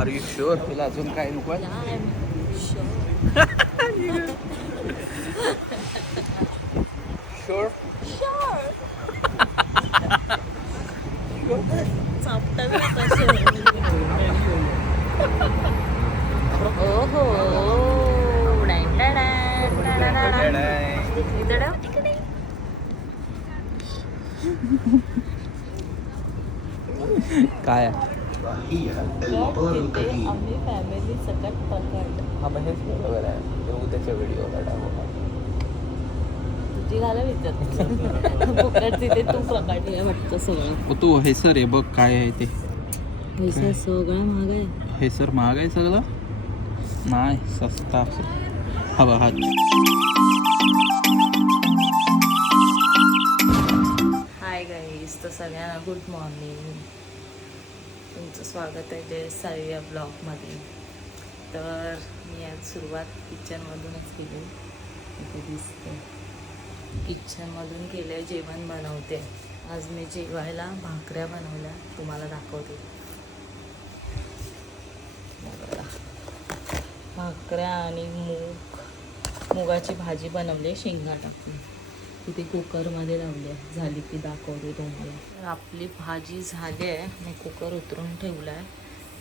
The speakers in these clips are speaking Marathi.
आर यू शुअर तुला अजून काय नको. शुअर. काय आम्ही फॅमिली सकट पकड हा मग हेच बरोबर आहे. ते उद्याच्या व्हिडिओला टाकू. तुझी घाला विचार फुकट तिथे तू प्रकाटले वाटतं सगळं? तू हे सर आहे बघ काय आहे ते. पैसा सगळं महाग आहे. हे सर महाग आहे सगळं? नाही सस्ता हवा हा हाय तर सगळ्यांना गुड मॉर्निंग तुमचं स्वागत आहे जय सावी या ब्लॉगमध्ये. तर मी आज सुरुवात किचनमधूनच केली. इथे दिसते. किचनमधून केलं जेवण बनवते. आज मी जेवायला भाकऱ्या बनवल्या. तुम्हाला दाखवते. भाकऱ्या आणि मूग. मुगाची भाजी बनवली शेंगा टाकून. तिथे कुकरमध्ये लावली आहे. झाली की दाखवते तुम्हाला. तर आपली भाजी झाली आहे. मी कुकर उतरून ठेवला आहे.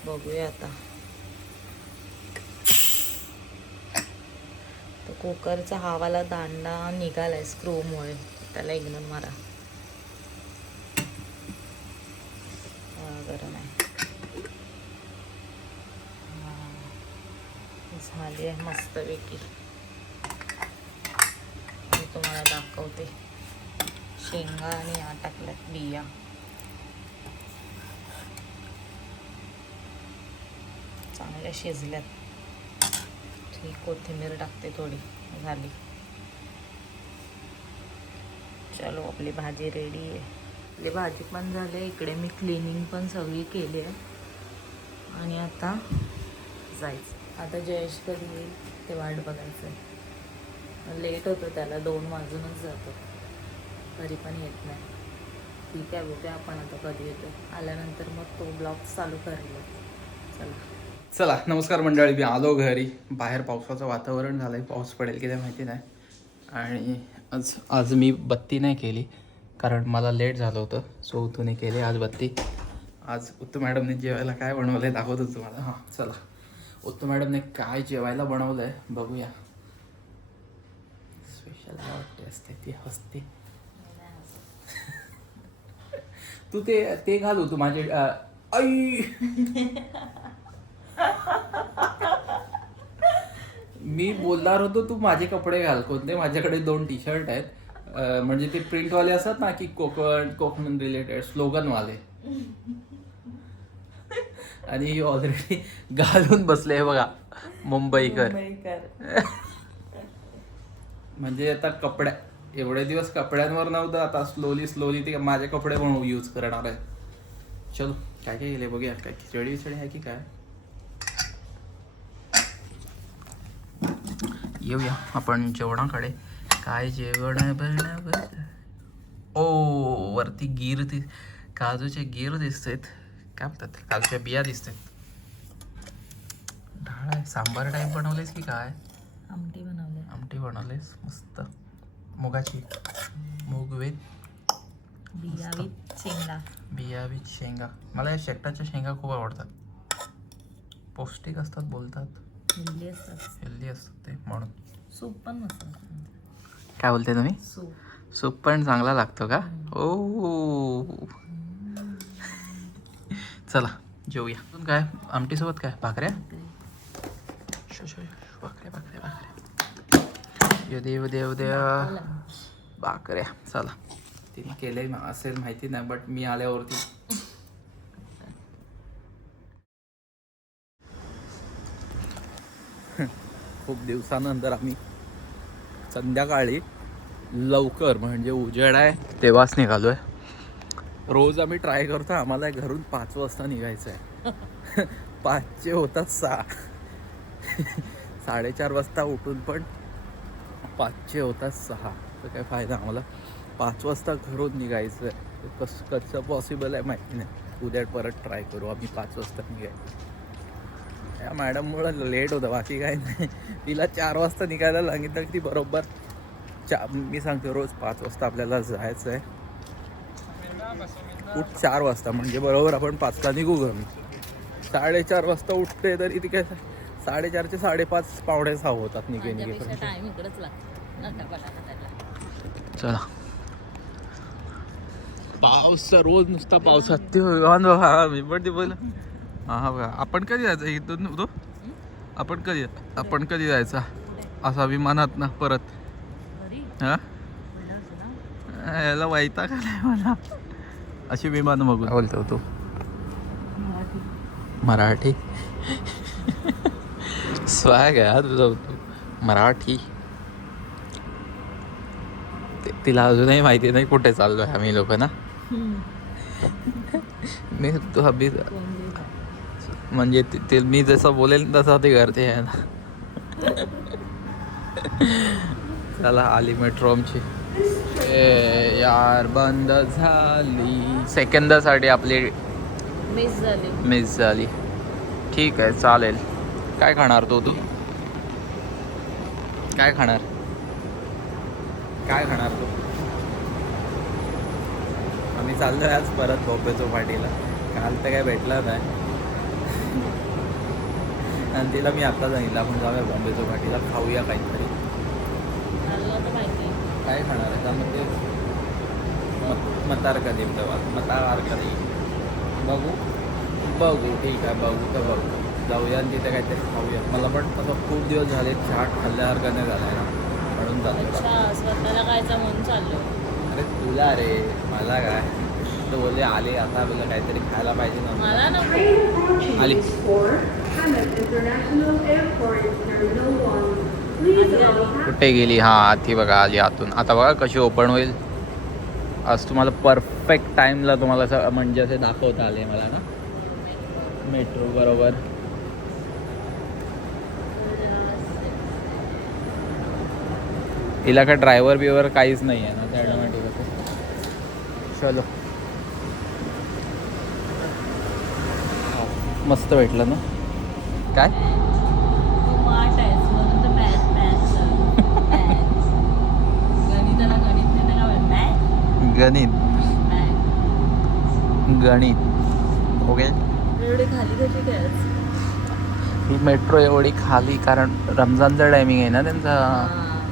बघूया आता. तर कुकरचा हवाला दांडा निघाला आहे स्क्रूमुळे. त्याला इग्नोर मारा. गरम आहे. झाली आहे मस्तपैकी मी तुम्हाला दाखवते शेंगा आणि या टाकल्यात बिया. चांगल्या शिजल्यात. ठीक कोथिंबीर टाकते थोडी झाली. चलो आपली भाजी रेडी आहे. आपली भाजी पण झाली आहे. इकडे मी क्लिनिंग पण सगळी केली आहे. आणि आता जायचं. आता जयेश कधी येईल ते वाट बघायचं आहे लेट होतं त्याला दोन वाजूनच जातो. तरी पण येत नाही. ठीक आहे बघूया आपण आता कधी येतो. आल्यानंतर मग तो ब्लॉग चालू करेल. चला. चला नमस्कार मंडळी मी आलो घरी. बाहेर पावसाचं वातावरण झालं आहे पाऊस पडेल की नाही माहिती नाही. आणि आज आज मी बत्ती नाही केली कारण मला लेट झालं होतं. सो उतूने केली आज बत्ती. आज उत्तम मॅडमने जेवायला काय बनवलं आहे दाखवतो तुम्हाला. हां चला. उत्तम मॅडमने काय जेवायला बनवलं आहे बघूया. असते ती हसते. तू ते ते घालू तू माझे आई. मी बोलणार होतो तू माझे कपडे घाल. कोणते? माझ्याकडे दोन टी शर्ट आहेत म्हणजे ते प्रिंटवाले असतात ना की कोकण कोकण रिलेटेड स्लोगनवाले आणि ऑलरेडी घालून बसले बघा. मुंबईकर. म्हणजे आता कपड्या एवढे दिवस कपड्यांवर नव्हतं आता स्लोली स्लोली ते माझे कपडे म्हणून यूज करणार आहे चलो काय काय गेले बघूया काय खिचडी विचडी आहे की काय? येऊया आपण जेवणाकडे. काय जेवण आहे ओ वरती गीर दिस काजूचे गीर दिसतात काय म्हणतात? काजूच्या बिया दिसतात डाळ आहे सांबार टाईप बनवलेस की काय? आमटी बनवलेस मस्त. मुगाची. मूग वेत बिया विथ शेंगा. बिया बीत शेंगा. मला या शेकटाच्या शेंगा खूप आवडतात. पौष्टिक असतात बोलतात. हेल्दी असतात. हेल्दी असतात ते म्हणून. सूप पण मस्त काय बोलते तुम्ही? सूप सूप पण चांगला लागतो का? ओ. चला जेऊया. अजून काय? आमटीसोबत काय? भाकऱ्या? भाकऱ्या भाकऱ्या भाकऱ्या. देव देव येऊ दे द्या भाकऱ्या चला. तिने केलंय असेल माहिती नाही बट मी आल्यावरती. खूप दिवसानंतर आम्ही संध्याकाळी लवकर म्हणजे उजेड आहे तेव्हाच निघालोय. रोज आम्ही ट्राय करतो आम्हाला घरून पाच वाजता निघायचं आहे पाचचे होतात सहा. साडेचार वाजता उठून पण पाचचे होतात सहा. तर काय फायदा आम्हाला? पाच वाजता घरून निघायचं आहे कसं कसं पॉसिबल आहे माहिती नाही. उद्या परत ट्राय करू. आम्ही पाच वाजता निघायचं. या मॅडममुळं लेट होतं. बाकी काय नाही. तिला चार वाजता निघायला सांगितलं की ती बरोबर चा मी सांगतो रोज पाच वाजता आपल्याला जायचं आहे उठ चार वाजता. म्हणजे बरोबर आपण पाचला निघू घरून. साडेचार वाजता उठते तरी ती काय साडेचारचे साडेपाच पावणे सहा होतात निघे निघे माझ्यापेक्षा टाइम इकडेच लागतो. नका पटापट त्याला. चला. तर रोज नुसता पावसात. ते बांधव हा मी पण ते बोल हा हा बघा. आपण कधी जायचं? इथून तो आपण कधी आपण कधी जायचा? असा विमानात ना परत. हा? याला वाईटा का नाही मला. अशी विमान बघून. बोलतो तू. मराठी. स्वॅग आहे हा तुझा तू मराठी. तिला अजूनही माहिती नाही कुठे चाललो आहे आम्ही लोक ना. मी तू अभि म्हणजे ते- मी जसं बोलेल तसं ते करते आहे ना. चला आली मेट्रो आमची. यार बंद झाली. सेकंदासाठी आपली मिस झाली. मिस झाली. ठीक आहे चालेल. काय खाणार तो तू? काय खाणार? काय खाणार तू? आम्ही चाललोय आज परत बॉम्बे चौपाटीला काल तर काय भेटला नाही. आणि तिला मी आता सांगितलं आपण जाऊया बॉम्बे चौपाटीला खाऊया काहीतरी. काय खाणार आहे? त्यामध्ये मत मतार कधी मतार कधी? बघू. बघू ठीक आहे बघू तर बघू. जाऊया आणि तिथे काहीतरी खाऊया. मला पण असं खूप दिवस झाले चाट खाल्ल्यासारखं नाही झालं. ना म्हणून अच्छा स्वतःला खायचं म्हणून चाललो? अरे तुला रे मला काय? तर बोलले आले आता आपल्याला काहीतरी खायला पाहिजे ना मला नको. आली. Hamid International Airport Terminal 1. Please allow कुठे गेली? हां ती बघा आली आतून. आता बघा कशी ओपन होईल. आज तुम्हाला परफेक्ट टाईमला तुम्हाला असं म्हणजे असे दाखवता आले मला ना. मेट्रो बरोबर. हिला काय ड्रायव्हर बिवर काहीच नाही आहे ना त्या ऑटोमॅटिक होतं चलो. मस्त भेटलं ना. काय? गणित. गणित. गणित ओके. खाली ही मेट्रो एवढी खाली कारण रमजानचा टायमिंग आहे ना त्यांचा?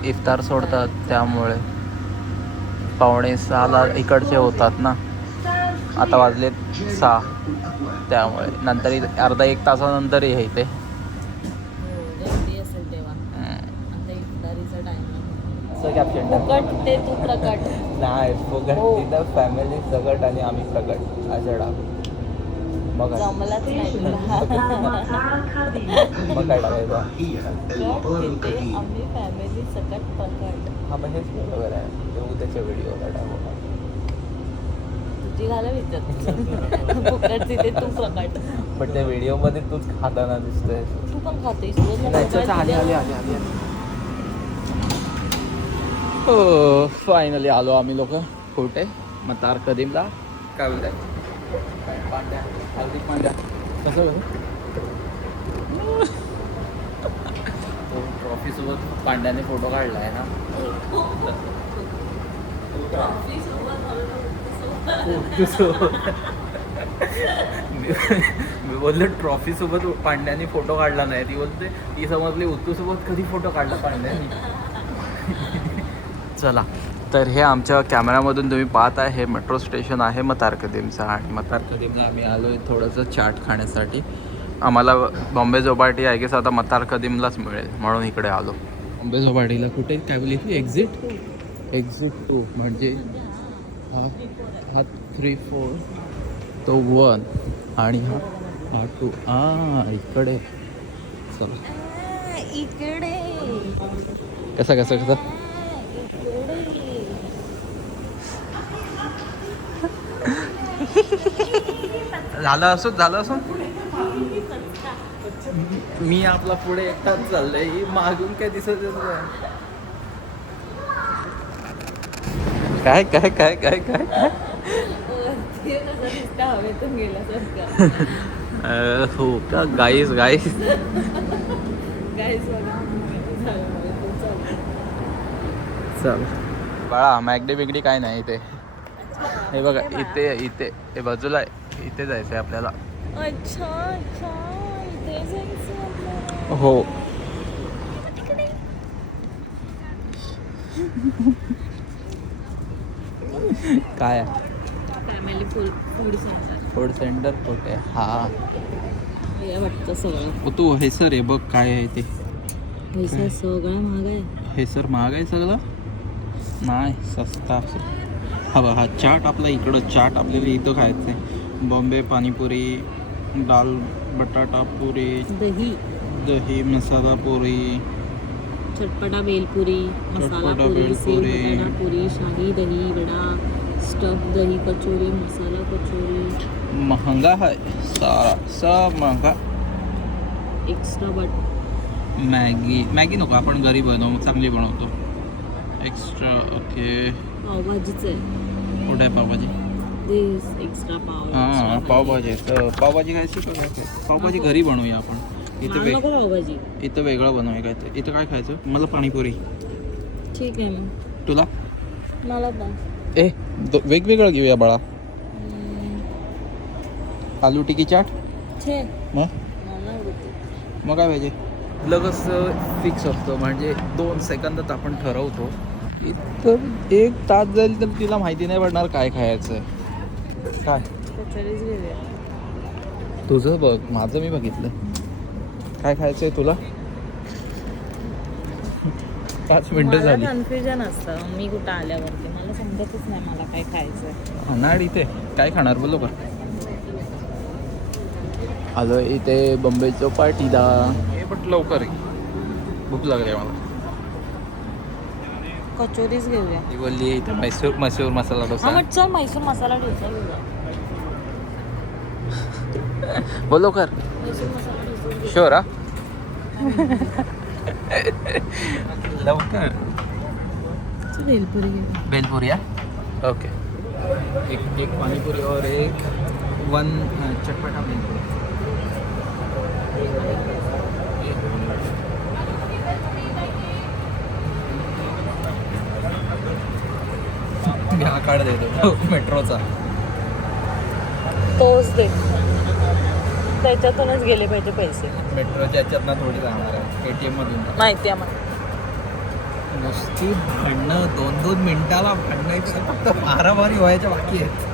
इफ्तार सोडतात त्यामुळे. पावणे सहाला इकडचे होतात ना. आता वाजले सहा. त्यामुळे नंतर अर्धा एक तासानंतर हे इथे ते नाही फुकट हो. तिथं फॅमिली सगट आणि आम्ही प्रकट असं टाकू. मग काय? जमलाच नाही. तुला मग काय टाकायचं प्रकट तिथे आम्ही फॅमिली सकट हा मग हेच बरोबर आहे. ते उद्याच्या व्हिडिओला टाकू तुझी घाला विचार फुकट तिथे तू प्रकट पण त्या व्हिडिओमध्ये तूच खाताना दिसतोय. तू पण खातेस. हो फायनली आलो आम्ही लोक. कुठे मतार कदीमला काय बोलताय? पांड्या हार्दिक पांड्या कसं ट्रॉफी सोबत पांड्याने फोटो काढला आहे ना मी मी बोललो ट्रॉफी सोबत पांड्याने फोटो काढला नाही ती बोलते ती समजली उत्तू सोबत कधी फोटो काढला पांड्याने चला. तर हे आमच्या कॅमेऱ्यामधून तुम्ही पाहत आहे हे मेट्रो स्टेशन आहे मतार कदीमचं आणि मतार कदीमला आम्ही आलो आहे थोडंसं चाट खाण्यासाठी. आम्हाला बॉम्बे चौपाटी आय गेस आता मतार कदीमलाच मिळेल म्हणून इकडे आलो. बॉम्बे चौपाटीला कुठे? काय बोलली ती? एक्झिट एक्झिट टू म्हणजे हा हा थ्री फोर तो वन आणि हा हा टू हा इकडे. चला. आ, इकडे. कसा कसा कसा? झालं असो झालं असो? मी आपला पुढे एकटाच चाललंय मागून काय दिसत काय काय काय काय काय? काय हो का? गाईस गाईस चल. बाळा मॅगडी बिगडी काय नाही ते हे बघा इथे इथे हे बाजूला आहे इथे जायचं आहे आपल्याला. अच्छा अच्छा इथे जायचं आपल्याला. हो. काय? Family food centre food centre कुठे? हा. हे वाटतं सगळं. तू हे सर हे बघ काय आहे ते. पैसा सगळं महाग आहे. हे सर महाग आहे सगळं? नाही सस्ता हा बघ हा चाट आपला इकडं चाट आपल्याला इथं खायचं आहे बॉम्बे पाणीपुरी दाल बटाटा पुरी दही. दही मसाला पुरी. चटपटा बेलपुरी मसाला चटपटा पुरी सेव बेलपुरी. पुरी शाही दही वडा स्टफ दही कचोरी मसाला कचोरी. महंगा है सारा सब महंगा. एक्स्ट्रा बट मॅगी मॅगी नको आपण घरी बनवू चांगली बनवतो. एक्स्ट्रा ओके पावभाजीच आहे. कुठे आहे पावभाजी? दिस एक्स्ट्रा पाव हां extra पावभाजी तर पावभाजी खायची का काय खायचं? पावभाजी घरी बनवूया आपण. इथं मला वेग पावभाजी. इथं वेगळं बनवूया काय ते इथं काय खायचं? मला पाणीपुरी. ठीक आहे मग तुला? मला पण. ए दो- वेगवेगळं घेऊया बाळा. आलू टिकी चाट? छे. मग मला आवडते. मग काय पाहिजे? लगच फिक्स असतं म्हणजे दोन सेकंदात आपण ठरवतो. इथं एक तास जाईल तर तिला माहिती नाही पडणार काय खायचं आहे काय तुझं बघ माझं मी बघितलं. काय खायचं आहे तुला? पाच मिनटं झाली. कन्फ्युजन असतं. मी कुठं आल्यावरती? मला समजतच नाही मला काय खायचं खाणार इथे. काय खाणार बोलो का आलो इथे बॉम्बे चौपाटीदा हे पण लवकर आहे. भूक लागली आहे मला. कचोरीच घेऊया. ती बोलली इथे मैसूर मैसूर मसाला डोसा. मग चल मैसूर मसाला डोसा घेऊया. बोलो कर. शुअर हा. लवकर. चल भेलपुरी घेऊया. भेलपुरी हा? ओके एक एक पाणीपुरी और एक वन चटपटा भेलपुरी. कार्ड देतो मेट्रोचा. तोच दे. त्याच्यातूनच गेले पाहिजे पैसे. मेट्रोच्या याच्यातनं थोडी जाणार आहे. ए टी एममधून माहिती आहे मला. नुसती भांडणं दोन दोन मिनिटाला भांडायची फक्त मारामारी व्हायच्या बाकी आहेत.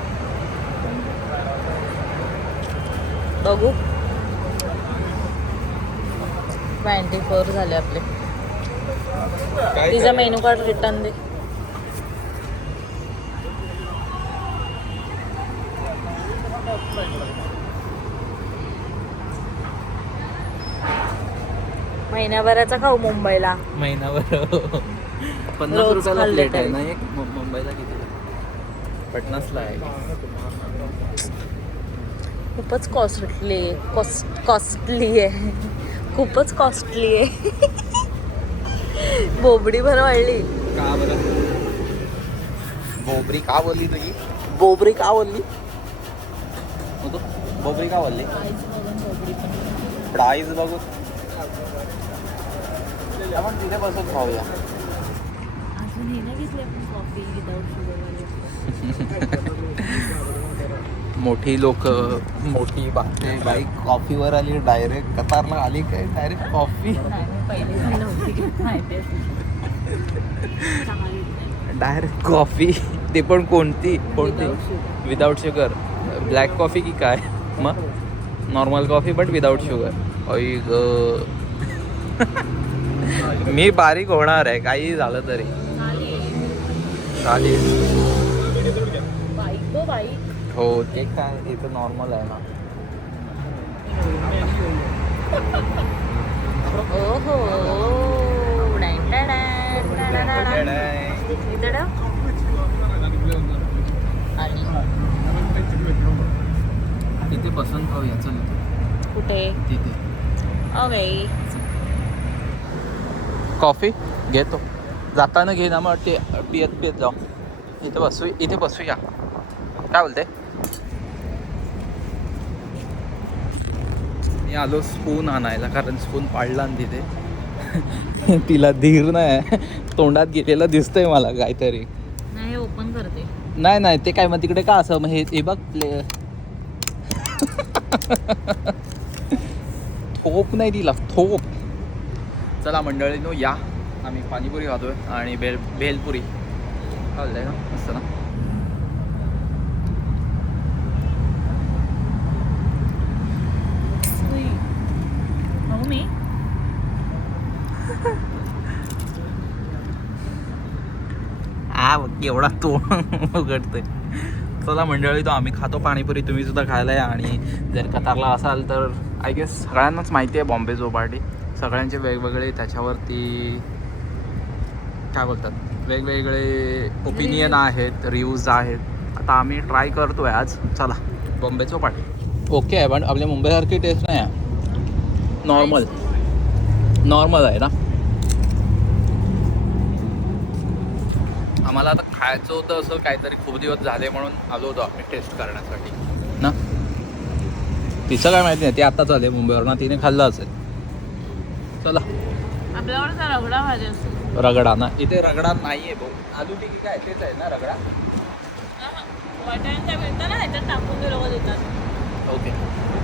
बघू. ट्वेंटी फोर झाले आपले. तिचा मेनू कार्ड रिटर्न दे. महिन्याभराचा खाऊ मुंबईला. महिनाभर पन्नास रोज रुपयाला खाल्ले प्लेट आहे तरी. ना एक? मु- मुंबईला किती? पटनासला आहे. खूपच कॉस्टली आहे कॉस्ट कॉस्टली आहे. खूपच कॉस्टली आहे. बोबडी भर वाढली का बरं? बोबरी का बोलली तुझी? बोबरी का बोलली? हो? बोबरी का बोलली? प्राईज बघू. आपण तिथे बसून खाऊया. अजून हे नाही घेतली आपण कॉफी विदाउट शुगर मोठी लोक मोठी बाकी. बाई कॉफीवर आली डायरेक्ट कतारला आली काय? डायरेक्ट कॉफी डायरेक्ट कॉफी ते पण कोणती? कोणती? Without sugar. Without sugar black coffee की काय? मग normal coffee but without sugar ग. मी बारीक होणार आहे काही झालं तरी. चालेल. बाईक गो बाईक हो ते काय ते तर नॉर्मल आहे ना. तिथे चल कुठे? तिथे. ओके कॉफी घेतो जाताना घे ना मग ते पियत पियत जाऊ. इथे बसू इथे बसूया. काय बोलते? मी आलो स्पून आणायला कारण स्पून पाडला ना तिथे. तिला धीर नाही. तोंडात गेलेलं दिसतंय मला काहीतरी. नाही ओपन करते. नाही नाही ते काय मग तिकडे का असं? मग हे हे बघ प्ले थोप नाही दिला थोप. चला मंडळीनो या. आम्ही पाणीपुरी खातोय आणि बेल भेलपुरी. खाल्लंय ना? मस्त ना? एवढा तो उघडतोय. चला मंडळी तो आम्ही खातो पाणीपुरी तुम्ही सुद्धा खायला आणि जर कतारला असाल तर आय गेस सगळ्यांनाच माहिती आहे बॉम्बे चौपाटी सगळ्यांचे वेगवेगळे त्याच्यावरती काय बोलतात? वेगवेगळे ओपिनियन आहेत रिव्ह्यूज आहेत. आता आम्ही ट्राय करतोय आज. चला बॉम्बे चौपाटी. ओके आहे पण आपल्या मुंबईसारखी टेस्ट नाही आहे. नॉर्मल नॉर्मल आहे ना? आम्हाला आता खायचं होतं असं काहीतरी खूप दिवस झाले म्हणून आलो होतो आम्ही टेस्ट करण्यासाठी. ना? तिचं काय माहिती नाही ती आत्ताच आले मुंबईवर ना तिने खाल्लं असेल. चला. आपल्याकडे रगडा भाजी असतो. रगडा ना. इथे रगडा नाही आहे भाऊ. आलू टिकी काय? तेच आहे ना रगडा? वाटाण्यांच्या मिळतं ना ह्याच्यात टाकून ते लोक देतात. ओके.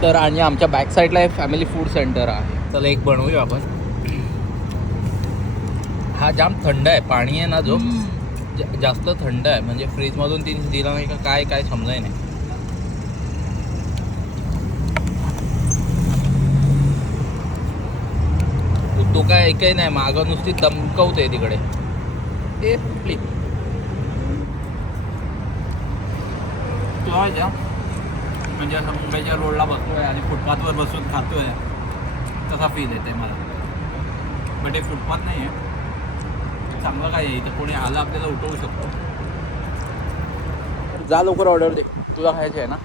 तर आणि आमच्या बॅक साईडला एक फॅमिली फूड सेंटर आहे. चला एक बनवूया आपण. हा जाम थंड आहे. पाणी आहे ना जो. जा- जास्त थंड आहे. म्हणजे फ्रीजमधून ती दिला नाही का काय काय समजाय नाही. तो काय एकही नाही मागं नुसती दमकवते तिकडे. फुटली तो आहे जा म्हणजे असं मुंबईच्या रोडला बसतोय आणि फुटपाथवर बसून खातोय. तसा फील येते मला. बट हे फुटपाथ नाही आहे चांगलं काय आहे इथं? कोणी आलं आपल्याला उठवू शकतो. जा लवकर ऑर्डर दे. तुला खायची आहे ना?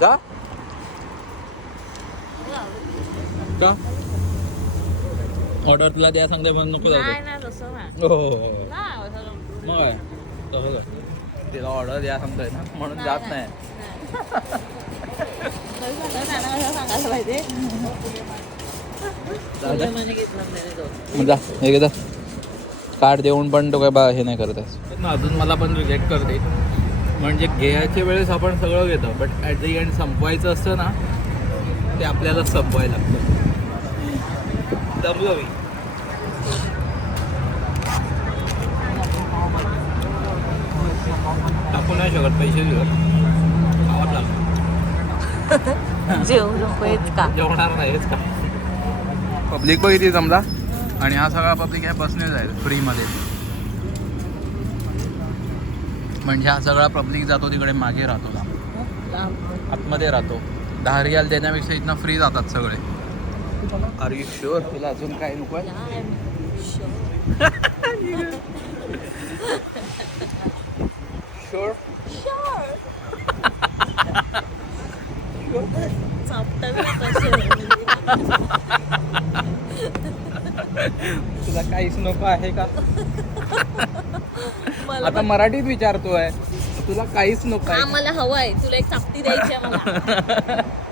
जा. का ऑर्डर तुला द्या सांगते म्हणून नको जाऊ नाही ना तसं नाही. दे. हो, मग काय? तसं. तिला ऑर्डर द्या सांगतोय ना म्हणून जात नाही. जा हे कार्ड देऊन पण तो काय बा हे नाही करत अजून मला पण रिजेक्ट करते. म्हणजे घ्यायच्या वेळेस आपण सगळं घेतो बट ॲट द एंड संपवायचं असतं ना ते आपल्याला संपवायला लागतं. मी टाकू नाही शकत पैसे जेवू का? जेवणार नाहीच का? पब्लिक बघितली जमला आणि हा सगळा पब्लिक आहे बसने जाईल फ्रीमध्ये. म्हणजे हा सगळा पब्लिक जातो तिकडे मागे राहतो. आतमध्ये राहतो. दहा रियाल देण्यापेक्षा इथनं फ्री जातात सगळे. आर यू शुअर तुला अजून काय नको आहे? शुअर तुला काहीच नको आहे का? आता मराठीत विचारतोय. तुला काहीच नको आहे मला हवंय तुला एक चापटी द्यायची आहे मला.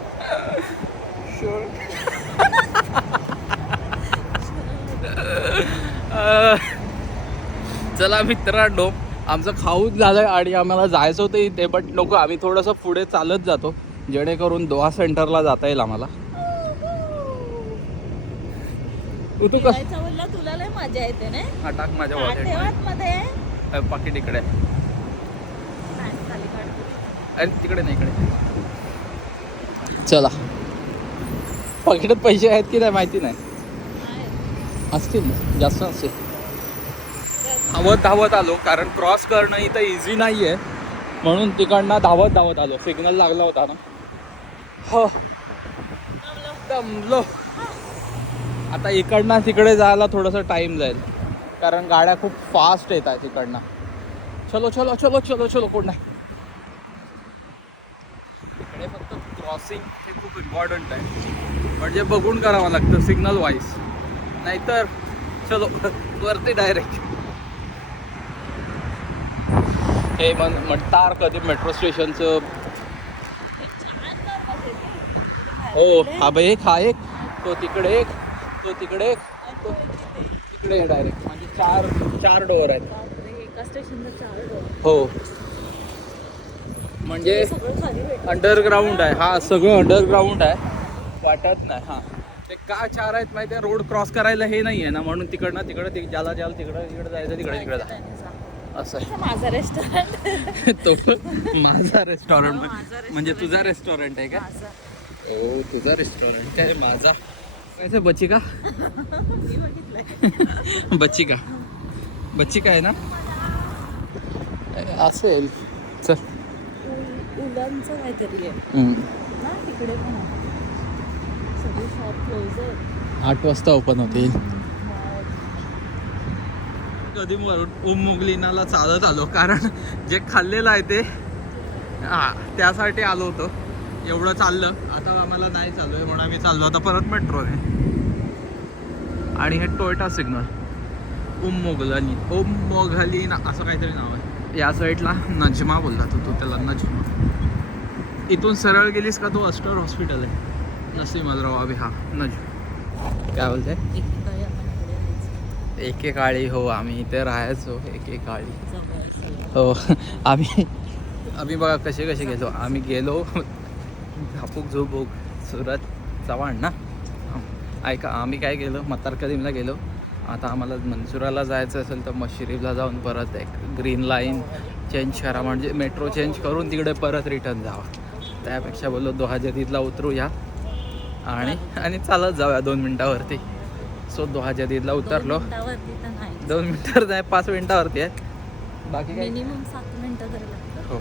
चला मित्रांनो आमचं खाऊच झालंय आणि आम्हाला जायचं होतं इथे बट नको आम्ही थोडंसं पुढे चालत जातो जेणेकरून दोहा सेंटरला जाता येईल आम्हाला. तू तू कस फिरायचं म्हणलं तुला लय मजा येते ना टाक माझ्या मध्ये. पाकिट इकडे. अरे तिकडे नाही इकडे. चला. पाकिटात पैसे आहेत की नाही माहिती नाही. असतील जास्त असतील. धावत धावत आलो कारण क्रॉस करणं इथं इझी नाही आहे म्हणून तिकडनं धावत धावत आलो. सिग्नल लागला होता ना. हो. दमलो. आता इकडनं तिकडे जायला थोडंसं टाईम जाईल. कारण गाड्या खूप फास्ट येत आहेत इकडनं चलो चलो चलो चलो चलो कोण नाही. इकडे फक्त क्रॉसिंग हे खूप इम्पॉर्टंट आहे. म्हणजे बघून करावं लागतं सिग्नल वाईज नाहीतर चलो वरती डायरेक्ट हे मन म्हणतार कधी मेट्रो स्टेशनचं हे. हो बाई एक हा एक. तो तिकडे एक तो तिकडे एक तो तिकडे डायरेक्ट म्हणजे चार चार डोअर आहेत. हो. म्हणजे अंडरग्राऊंड आहे. हा सगळं अंडरग्राऊंड आहे. वाटत नाही हा. ते का चार आहेत माहिती आहे? रोड क्रॉस करायला हे नाही आहे ना म्हणून तिकडनं तिकडं ति- ज्याला ज्याला तिकडं तिकडं जायचं तिकडे तिकडे जायचं असं आहे. माझा रेस्टॉरंट तो माझा रेस्टॉरंट म्हणजे तुझा रेस्टॉरंट आहे का? ओ तुझा रेस्टॉरंट आहे माझा. काय बच्ची का बच्ची का बच्ची का आहे ना? असेल चल. उलांचं काहीतरी आहे. तिकडे पण. सगळे शॉप क्लोज आहेत. आठ वाजता ओपन होतील. कधी उमुगलिनाला चालत आलो कारण जे खाल्लेलं आहे ते हा त्यासाठी आलो होतो. एवढं चाललं. आता आम्हाला नाही चालू आहे म्हणून आम्ही चाललो. आता परत मेट्रोने आणि हे टोयटा सिग्नल उम मोगलानी. ओम मोघलीना असं काहीतरी नाव आहे. या साईडला नजमा बोलला तो तो त्याला नजमा. इथून सरळ गेलीस का? तो अस्टर हॉस्पिटल आहे. अभि हा काय बोलते एकेकाळी हो आम्ही इथे राहायचो एकेकाळी. हो आम्ही आम्ही बघा कसे कसे गेलो. आम्ही गेलो झापूक झोपूक सुरत चव्हाण ना? ऐका आम्ही काय केलं मतार कदीमला गेलो. आता आम्हाला मनसुराला जायचं असेल तर मशिरीफला जाऊन परत एक ग्रीन लाईन चेंज करा. म्हणजे मेट्रो चेंज करून तिकडे परत रिटर्न जावं. त्यापेक्षा बोललो दोहा जदीदला उतरूया. आणि आणि चालत जाऊया दोन मिनटावरती. सो दोहा जदीदला उतरलो. दोन मिनिटावरती तर नाही. दोन मिनटं नाही पाच मिनटावरती आहेत. बाकी काय? मिनिमम सात मिनिटं तरी लागतात. हो.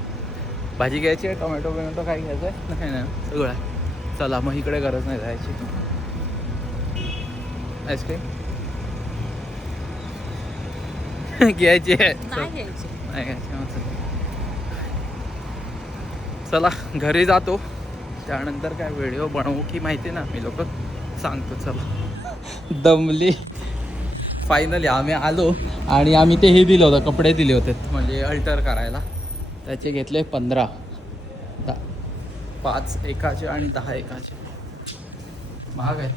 भाजी घ्यायची आहे टोमॅटो बिमॅटो काही घ्यायचं आहे? नाही नाही. सगळं आहे. चला मग इकडे गरज नाही जायची आईस्क्रीम घ्यायची आहे. नाही घ्यायची. चला घरी जातो. त्यानंतर काय व्हिडिओ बनवू की माहिती ना? मी लोक सांगतो चला. दमली. फायनली आम्ही आलो आणि आम्ही ते हे दिलं होतं कपडे दिले होते म्हणजे अल्टर करायला. त्याचे घेतले पंधरा. दा पाच एकाचे आणि दहा एकाचे. महाग आहे.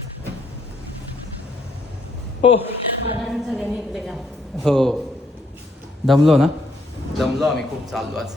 हो. सगळ्यांनी इकडे घ्या हो. दमलो ना? दमलो आम्ही खूप चाललो आज.